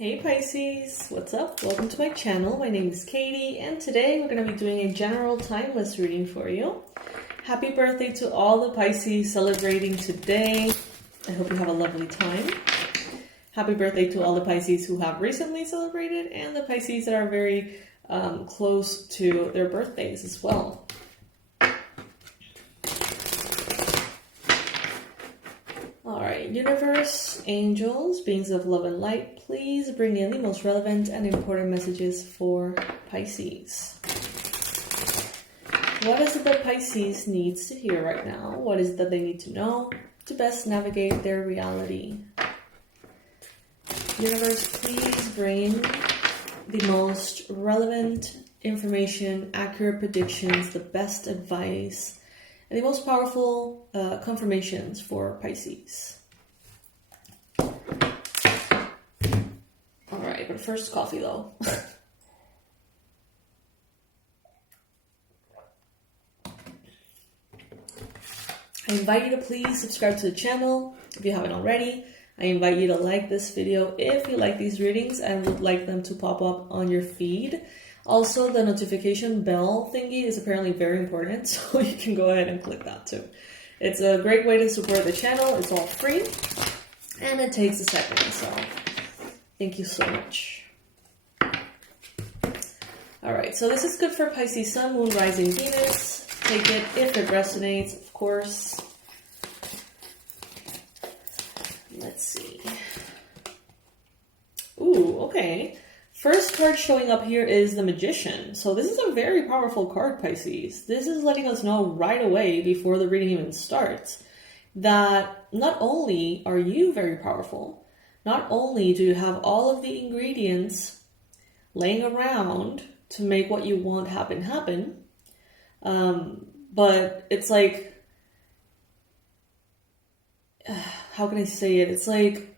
Hey Pisces, what's up? Welcome to my channel. My name is Katie, and today we're going to be doing a general timeless reading for you. Happy birthday to all the Pisces celebrating today. I hope you have a lovely time. Happy birthday to all the Pisces who have recently celebrated and the Pisces that are very close to their birthdays as well. Universe, angels, beings of love and light, please bring in the most relevant and important messages for Pisces. What is it that Pisces needs to hear right now? What is it that they need to know to best navigate their reality? Universe, please bring the most relevant information, accurate predictions, the best advice, and the most powerful confirmations for Pisces. But first, coffee though. I invite you to please subscribe to the channel if you haven't already. I invite you to like this video if you like these readings and would like them to pop up on your feed. Also, the notification bell thingy is apparently very important, so you can go ahead and click that too. It's a great way to support the channel. It's all free and it takes a second, so thank you so much. All right, so this is good for Pisces Sun, Moon, Rising, Venus. Take it if it resonates, of course. Let's see. Ooh, okay. First card showing up here is the Magician. So this is a very powerful card, Pisces. This is letting us know right away before the reading even starts that not only are you very powerful, not only do you have all of the ingredients laying around to make what you want happen, but it's like, how can I say it? It's like,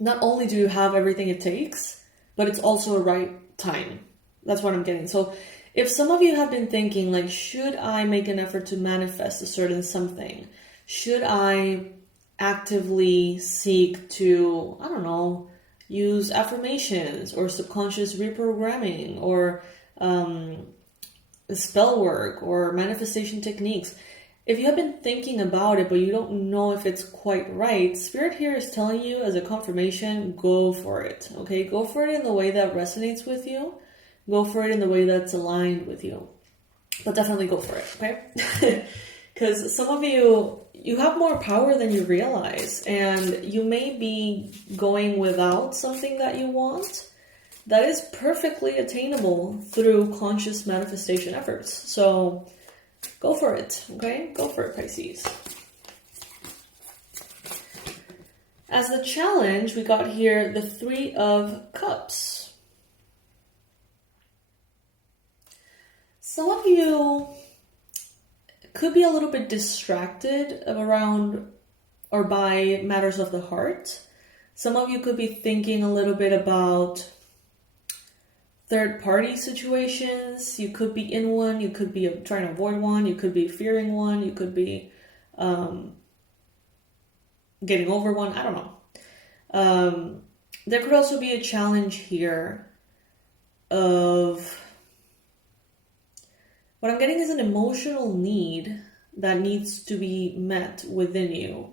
not only do you have everything it takes, but it's also a right time. That's what I'm getting. So if some of you have been thinking, like, should I make an effort to manifest a certain something? Should I actively seek to, I don't know, use affirmations or subconscious reprogramming or spell work or manifestation techniques? If you have been thinking about it, but you don't know if it's quite right, Spirit here is telling you as a confirmation, go for it, okay? Go for it in the way that resonates with you. Go for it in the way that's aligned with you. But definitely go for it, okay? Because some of you have more power than you realize, and you may be going without something that you want that is perfectly attainable through conscious manifestation efforts. So go for it, okay? Go for it, Pisces. As the challenge, we got here the Three of Cups. Some of you could be a little bit distracted around or by matters of the heart. Some of you could be thinking a little bit about third-party situations. You could be in one, you could be trying to avoid one, you could be fearing one, you could be getting over one, I don't know. There could also be a challenge here of, what I'm getting is an emotional need that needs to be met within you,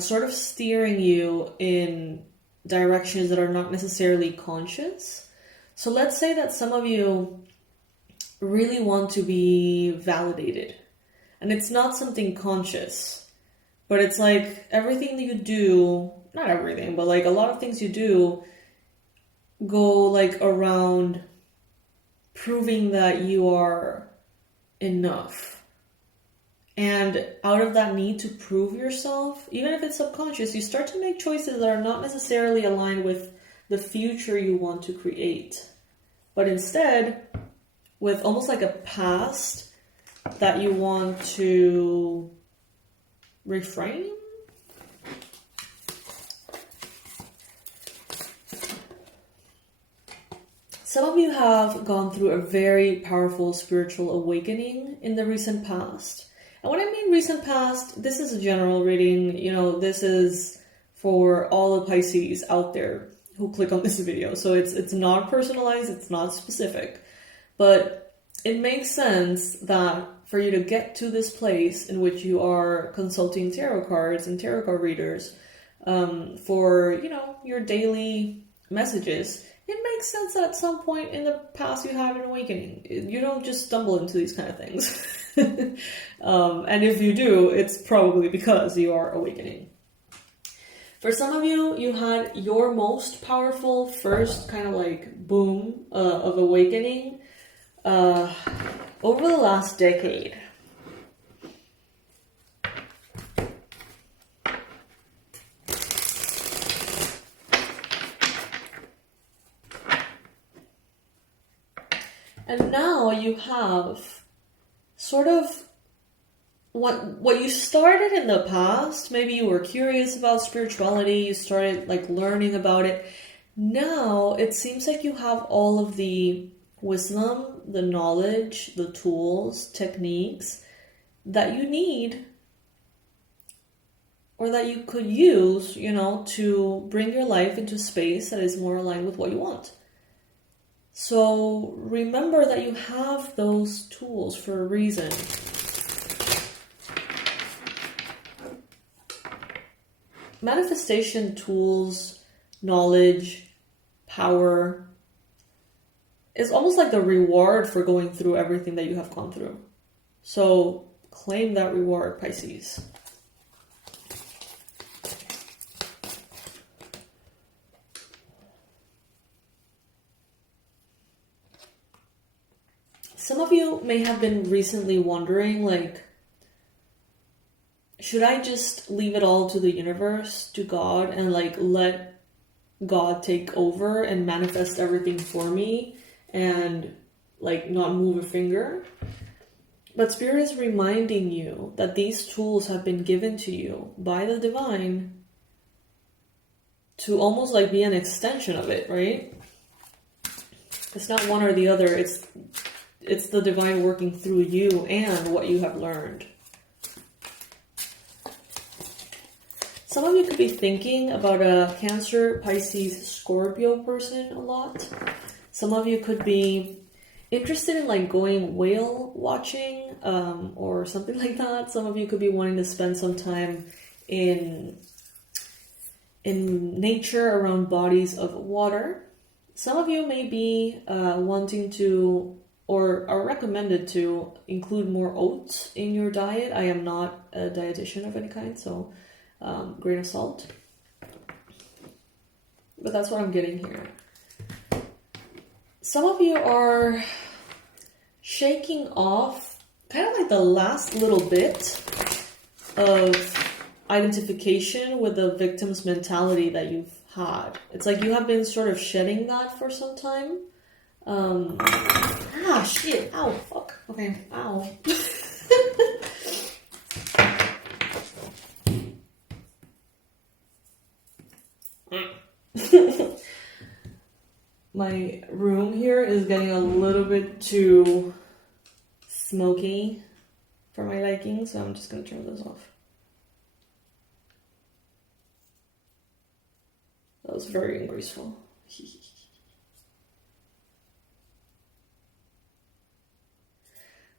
sort of steering you in directions that are not necessarily conscious. So let's say that some of you really want to be validated, and it's not something conscious, but it's like everything that you do, not everything, but like a lot of things you do go like around proving that you are enough. And out of that need to prove yourself, even if it's subconscious, you start to make choices that are not necessarily aligned with the future you want to create, but instead with almost like a past that you want to reframe. Some of you have gone through a very powerful spiritual awakening in the recent past. And when I mean recent past, this is a general reading. You know, this is for all the Pisces out there who click on this video. So it's not personalized, it's not specific, but it makes sense that for you to get to this place in which you are consulting tarot cards and tarot card readers for, you know, your daily messages, it makes sense that at some point in the past you had an awakening. You don't just stumble into these kind of things. And if you do, it's probably because you are awakening. For some of you, you had your most powerful first kind of like boom of awakening over the last decade. And now you have sort of what you started in the past. Maybe you were curious about spirituality, you started like learning about it. Now it seems like you have all of the wisdom, the knowledge, the tools, techniques that you need or that you could use, you know, to bring your life into space that is more aligned with what you want. So remember that you have those tools for a reason. Manifestation tools, knowledge, power is almost like the reward for going through everything that you have gone through. So claim that reward, Pisces. Some of you may have been recently wondering, like, should I just leave it all to the universe, to God, and like let God take over and manifest everything for me and like not move a finger? But Spirit is reminding you that these tools have been given to you by the divine to almost like be an extension of it, right? It's not one or the other. It's the divine working through you and what you have learned. Some of you could be thinking about a Cancer, Pisces, Scorpio person a lot. Some of you could be interested in like going whale watching or something like that. Some of you could be wanting to spend some time in nature around bodies of water. Some of you may be wanting to or are recommended to include more oats in your diet. I am not a dietitian of any kind, so grain of salt. But that's what I'm getting here. Some of you are shaking off kind of like the last little bit of identification with the victim's mentality that you've had. It's like you have been sort of shedding that for some time. Shit, ow, fuck, okay, ow. My room here is getting a little bit too smoky for my liking, so I'm just gonna turn this off. That was very ungraceful.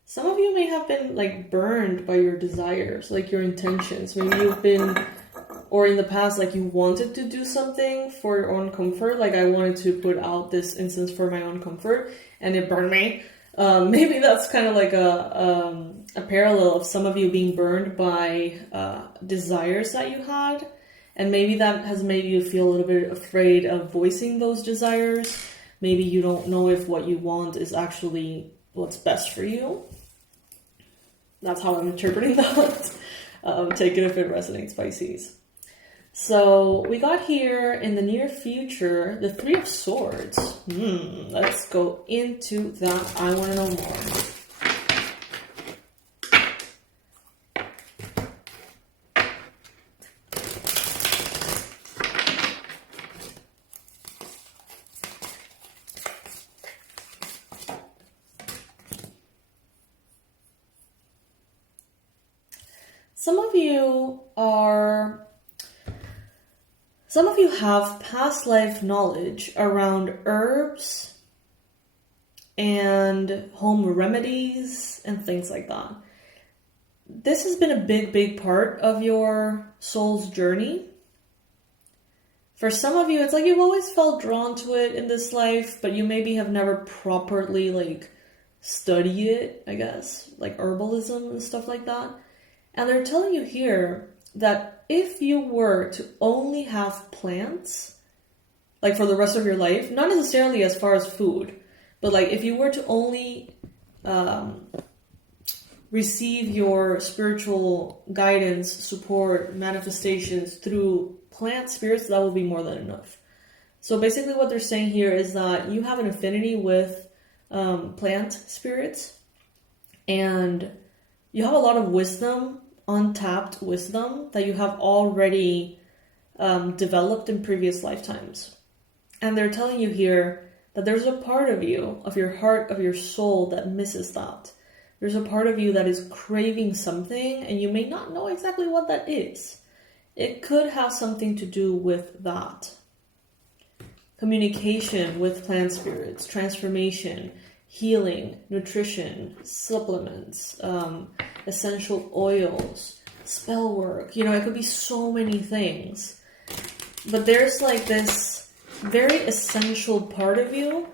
Some of you may have been like burned by your desires, like your intentions. Maybe you've been, or in the past, like you wanted to do something for your own comfort. Like I wanted to put out this incense for my own comfort and it burned me. Maybe that's kind of like a parallel of some of you being burned by desires that you had. And maybe that has made you feel a little bit afraid of voicing those desires. Maybe you don't know if what you want is actually what's best for you. That's how I'm interpreting that. Take it if it resonates, Pisces. So we got here in the near future, the Three of Swords. Let's go into that. I want to know more. Some of you have past life knowledge around herbs and home remedies and things like that. This has been a big part of your soul's journey. For some of you, it's like you've always felt drawn to it in this life, but you maybe have never properly like studied it, I guess, like herbalism and stuff like that. And they're telling you here that if you were to only have plants, like for the rest of your life, not necessarily as far as food, but like if you were to only receive your spiritual guidance, support, manifestations through plant spirits, that will be more than enough. So basically what they're saying here is that you have an affinity with plant spirits, and you have a lot of wisdom, untapped wisdom that you have already developed in previous lifetimes. And they're telling you here that there's a part of you, of your heart, of your soul that misses that. There's a part of you that is craving something, and you may not know exactly what that is. It could have something to do with that. Communication with plant spirits, transformation, healing, nutrition, supplements, essential oils, spell work. It could be so many things. But there's like this very essential part of you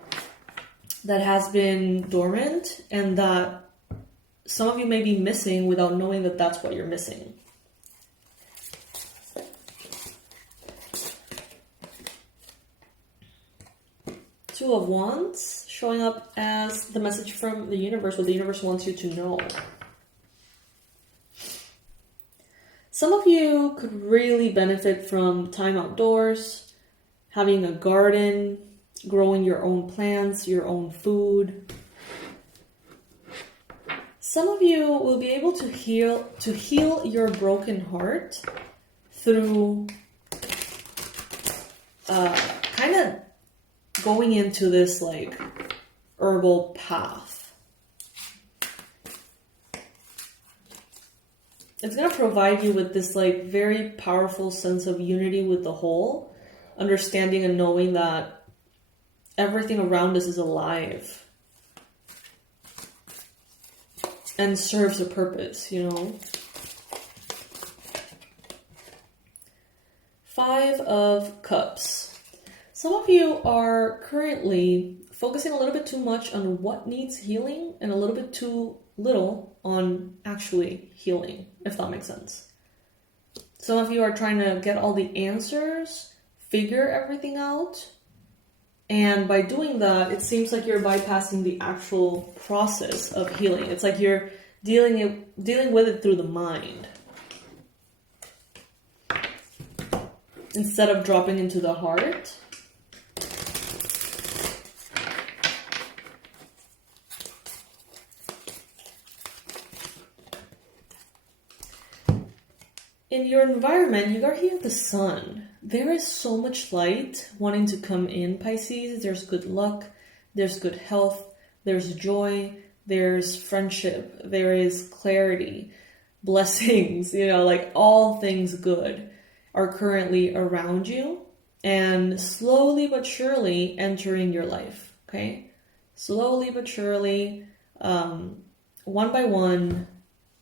that has been dormant, and that some of you may be missing without knowing that that's what you're missing. Two of Wands showing up as the message from the universe, what the universe wants you to know. Some of you could really benefit from time outdoors, having a garden, growing your own plants, your own food. Some of you will be able to heal your broken heart through kind of going into this like herbal path. It's going to provide you with this like very powerful sense of unity with the whole, understanding and knowing that everything around us is alive and serves a purpose, Five of Cups. Some of you are currently focusing a little bit too much on what needs healing and a little bit too little on actually healing, if that makes sense. Some of you are trying to get all the answers, figure everything out, and by doing that, it seems like you're bypassing the actual process of healing. It's like you're dealing with it through the mind, instead of dropping into the heart. In your environment, you got here the sun. There is so much light wanting to come in, Pisces. There's good luck, there's good health, there's joy, there's friendship, there is clarity, blessings, like all things good are currently around you and slowly but surely entering your life, okay? Slowly but surely, one by one,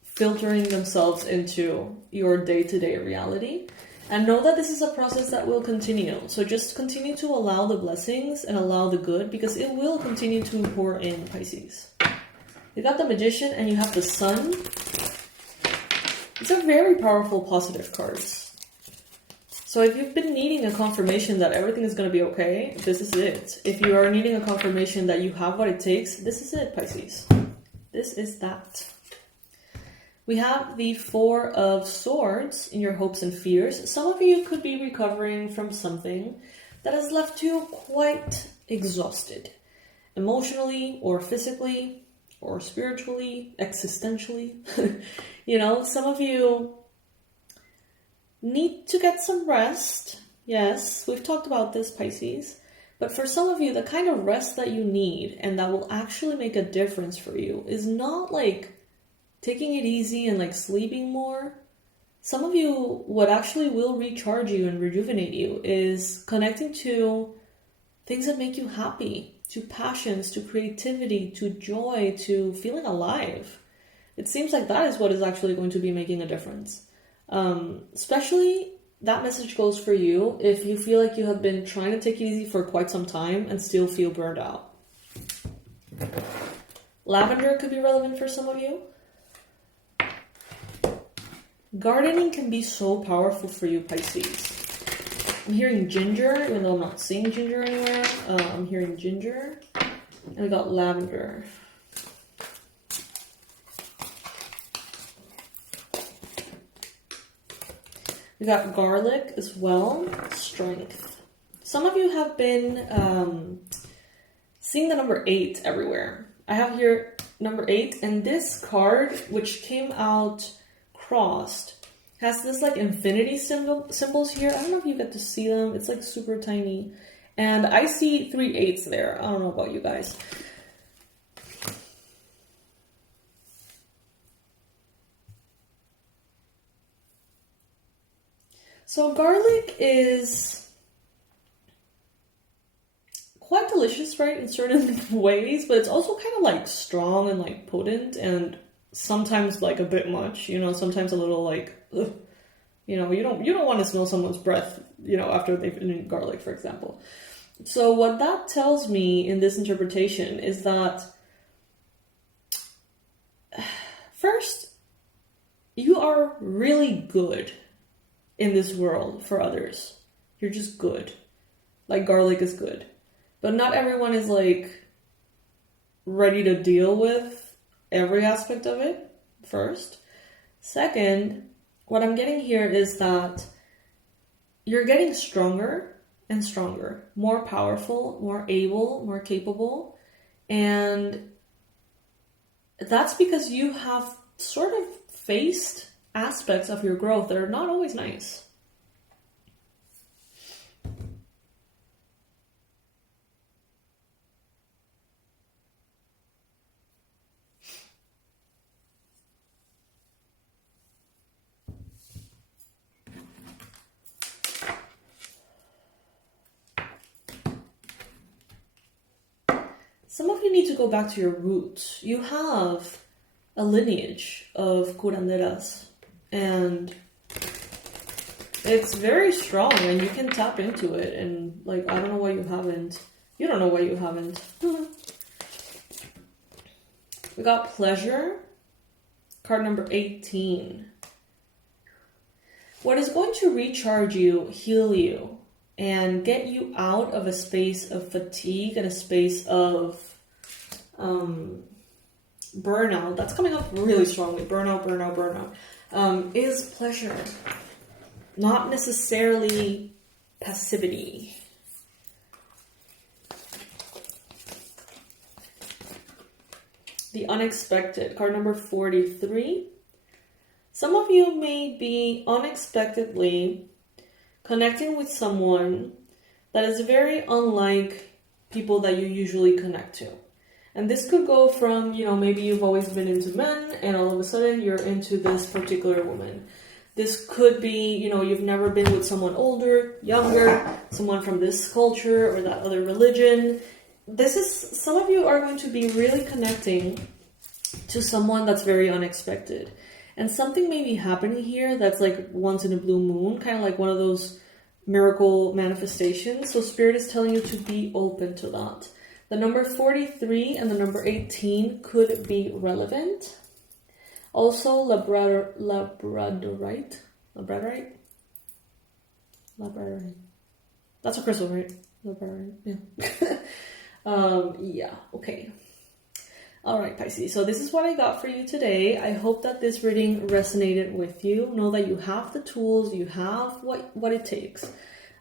filtering themselves into your day-to-day reality. And know that this is a process that will continue. So just continue to allow the blessings and allow the good, because it will continue to pour in, Pisces. You got the Magician and you have the Sun. These are very powerful positive cards. So if you've been needing a confirmation that everything is going to be okay, this is it. If you are needing a confirmation that you have what it takes, this is it, Pisces. This is that. We have the Four of Swords in your hopes and fears. Some of you could be recovering from something that has left you quite exhausted. Emotionally or physically or spiritually, existentially. Some of you need to get some rest. Yes, we've talked about this, Pisces. But for some of you, the kind of rest that you need and that will actually make a difference for you is not like taking it easy and like sleeping more. some of you, what actually will recharge you and rejuvenate you is connecting to things that make you happy, to passions, to creativity, to joy, to feeling alive. It seems like that is what is actually going to be making a difference. Especially that message goes for you if you feel like you have been trying to take it easy for quite some time and still feel burned out. Lavender could be relevant for some of you. Gardening can be so powerful for you, Pisces. I'm hearing ginger, even though I'm not seeing ginger anywhere. I'm hearing ginger. And we got lavender. We got garlic as well. Strength. Some of you have been seeing the number 8 everywhere. I have here number 8, and this card, which came out crossed, has this like infinity symbols here. I don't know if you get to see them. It's like super tiny. And I see 3 8s there. I don't know about you guys. So garlic is quite delicious, right, in certain ways, but it's also kind of like strong and like potent, and sometimes like a bit much, you know, sometimes a little like, ugh. You know, you don't want to smell someone's breath, you know, after they've eaten garlic, for example. So what that tells me in this interpretation is that first, you are really good in this world for others. You're just good. Like garlic is good. But not everyone is like ready to deal with every aspect of it, first. Second, what I'm getting here is that you're getting stronger and stronger, more powerful, more able, more capable. And that's because you have sort of faced aspects of your growth that are not always nice. Some of you need to go back to your roots. You have a lineage of curanderas, and it's very strong, and you can tap into it. And like, I don't know why you haven't. You don't know why you haven't. We got pleasure, card number 18. What is going to recharge you, heal you, and get you out of a space of fatigue and a space of burnout, that's coming up really strongly, burnout, is pleasure, not necessarily passivity. The unexpected, card number 43. Some of you may be unexpectedly connecting with someone that is very unlike people that you usually connect to. And this could go from, you know, maybe you've always been into men and all of a sudden you're into this particular woman. This could be, you know, you've never been with someone older, younger, someone from this culture or that other religion. Some of you are going to be really connecting to someone that's very unexpected. And something may be happening here that's like once in a blue moon, kind of like one of those miracle manifestations. So Spirit is telling you to be open to that. The number 43 and the number 18 could be relevant. Also, labradorite. That's a crystal, right? Labradorite, yeah. Yeah, okay. All right, Pisces. So this is what I got for you today. I hope that this reading resonated with you. Know that you have the tools, you have what it takes.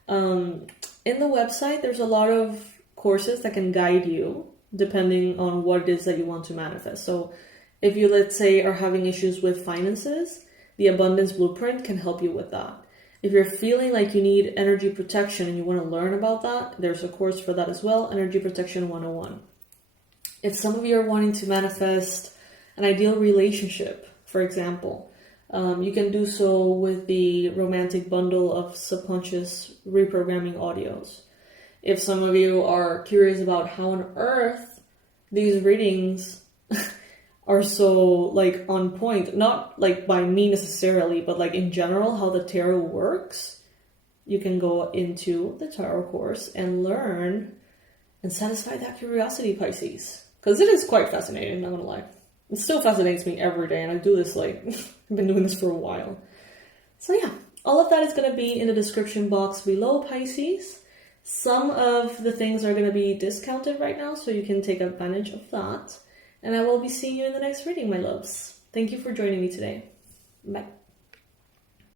In the website, there's a lot of courses that can guide you depending on what it is that you want to manifest. So if you, let's say, are having issues with finances, the Abundance Blueprint can help you with that. If you're feeling like you need energy protection and you want to learn about that, there's a course for that as well, Energy Protection 101. If some of you are wanting to manifest an ideal relationship, for example, You can do so with the romantic bundle of subconscious reprogramming audios. If some of you are curious about how on earth these readings are so like on point, not like by me necessarily, but like in general how the tarot works, you can go into the tarot course and learn and satisfy that curiosity, Pisces. Because it is quite fascinating, I'm not gonna lie. It still fascinates me every day, and I do this like, I've been doing this for a while. So yeah, all of that is gonna be in the description box below, Pisces. Some of the things are gonna be discounted right now, so you can take advantage of that. And I will be seeing you in the next reading, my loves. Thank you for joining me today. Bye.